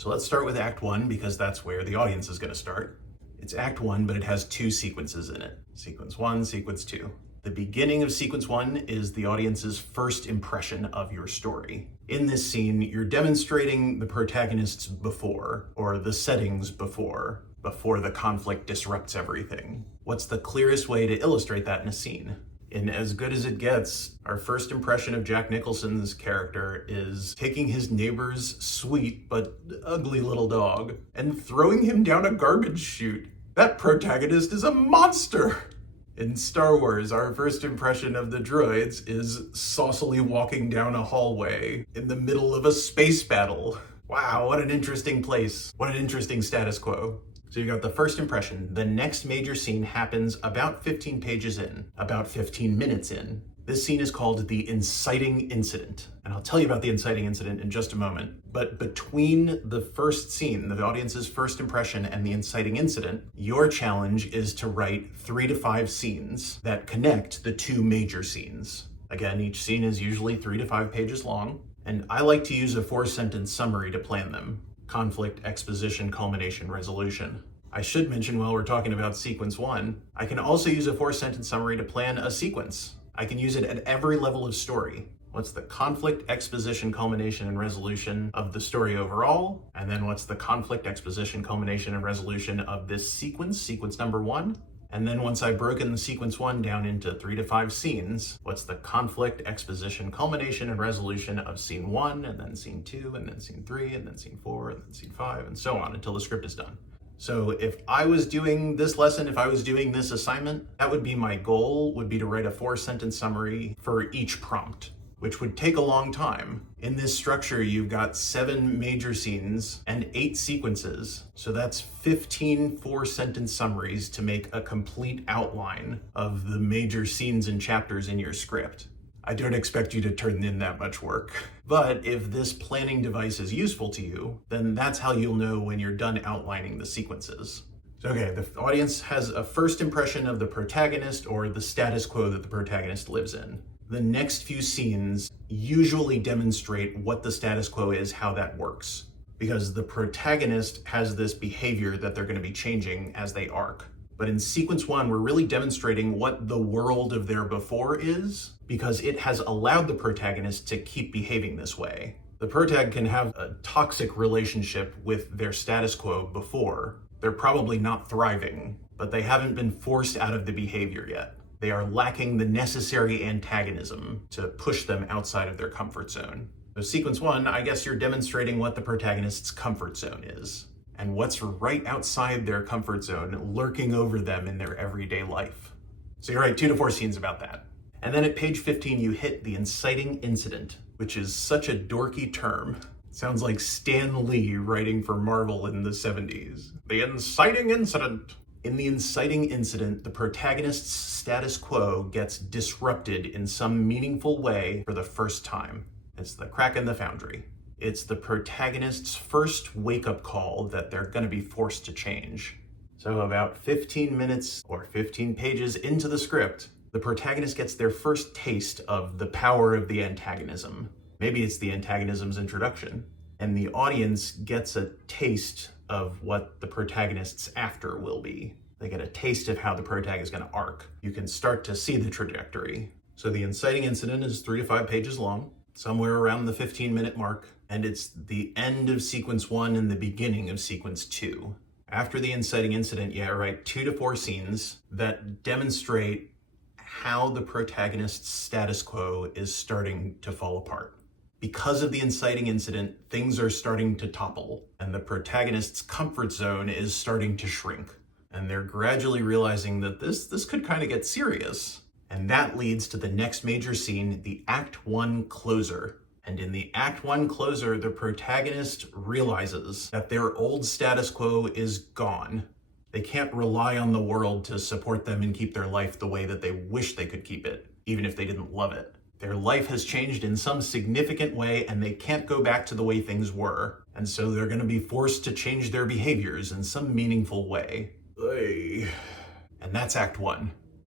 So let's start with Act 1 because that's where the audience is going to start. It's Act 1, but it has two sequences in it. Sequence 1, Sequence 2. The beginning of Sequence 1 is the audience's first impression of your story. In this scene, you're demonstrating the protagonists before, or the settings before the conflict disrupts everything. What's the clearest way to illustrate that in a scene? In As Good as It Gets, our first impression of Jack Nicholson's character is taking his neighbor's sweet but ugly little dog and throwing him down a garbage chute. That protagonist is a monster! In Star Wars, our first impression of the droids is saucily walking down a hallway in the middle of a space battle. Wow, what an interesting place. What an interesting status quo. So you got the first impression. The next major scene happens about 15 pages in, about 15 minutes in. This scene is called the inciting incident. And I'll tell you about the inciting incident in just a moment. But between the first scene, the audience's first impression, and the inciting incident, your challenge is to write 3 to 5 scenes that connect the two major scenes. Again, each scene is usually 3 to 5 pages long. And I like to use a 4-sentence summary to plan them. Conflict, exposition, culmination, resolution. I should mention while we're talking about Sequence 1, I can also use a 4-sentence summary to plan a sequence. I can use it at every level of story. What's the conflict, exposition, culmination, and resolution of the story overall? And then what's the conflict, exposition, culmination, and resolution of this sequence, sequence number 1? And then once I've broken the Sequence 1 down into 3 to 5 scenes, what's the conflict, exposition, culmination, and resolution of scene 1, and then scene 2, and then scene 3, and then scene 4, and then scene 5, and so on until the script is done. So if I was doing this lesson, if I was doing this assignment, that would be my goal, would be to write a 4-sentence summary for each prompt, which would take a long time. In this structure, you've got 7 major scenes and 8 sequences. So that's 15 4-sentence summaries to make a complete outline of the major scenes and chapters in your script. I don't expect you to turn in that much work. But if this planning device is useful to you, then that's how you'll know when you're done outlining the sequences. Okay, the audience has a first impression of the protagonist or the status quo that the protagonist lives in. The next few scenes usually demonstrate what the status quo is, how that works. Because the protagonist has this behavior that they're going to be changing as they arc. But in Sequence 1, we're really demonstrating what the world of their before is, because it has allowed the protagonist to keep behaving this way. The protag can have a toxic relationship with their status quo before. They're probably not thriving, but they haven't been forced out of the behavior yet. They are lacking the necessary antagonism to push them outside of their comfort zone. So Sequence 1, I guess you're demonstrating what the protagonist's comfort zone is, and what's right outside their comfort zone, lurking over them in their everyday life. So you write 2 to 4 scenes about that. And then at page 15, you hit the inciting incident, which is such a dorky term. It sounds like Stan Lee writing for Marvel in the 70s. The inciting incident. In the inciting incident, the protagonist's status quo gets disrupted in some meaningful way for the first time. It's the crack in the foundry. It's the protagonist's first wake-up call that they're going to be forced to change. So about 15 minutes or 15 pages into the script, the protagonist gets their first taste of the power of the antagonism. Maybe it's the antagonism's introduction. And the audience gets a taste of what the protagonist's after will be. They get a taste of how the protag is going to arc. You can start to see the trajectory. So the inciting incident is 3 to 5 pages long, somewhere around the 15-minute mark, and it's the end of Sequence 1 and the beginning of Sequence 2. After the inciting incident, you write 2 to 4 scenes that demonstrate how the protagonist's status quo is starting to fall apart. Because of the inciting incident, things are starting to topple, and the protagonist's comfort zone is starting to shrink. And they're gradually realizing that this could kind of get serious. And that leads to the next major scene, the Act 1 closer. And in the Act 1 closer, the protagonist realizes that their old status quo is gone. They can't rely on the world to support them and keep their life the way that they wish they could keep it, even if they didn't love it. Their life has changed in some significant way, and they can't go back to the way things were. And so they're going to be forced to change their behaviors in some meaningful way. And that's Act 1.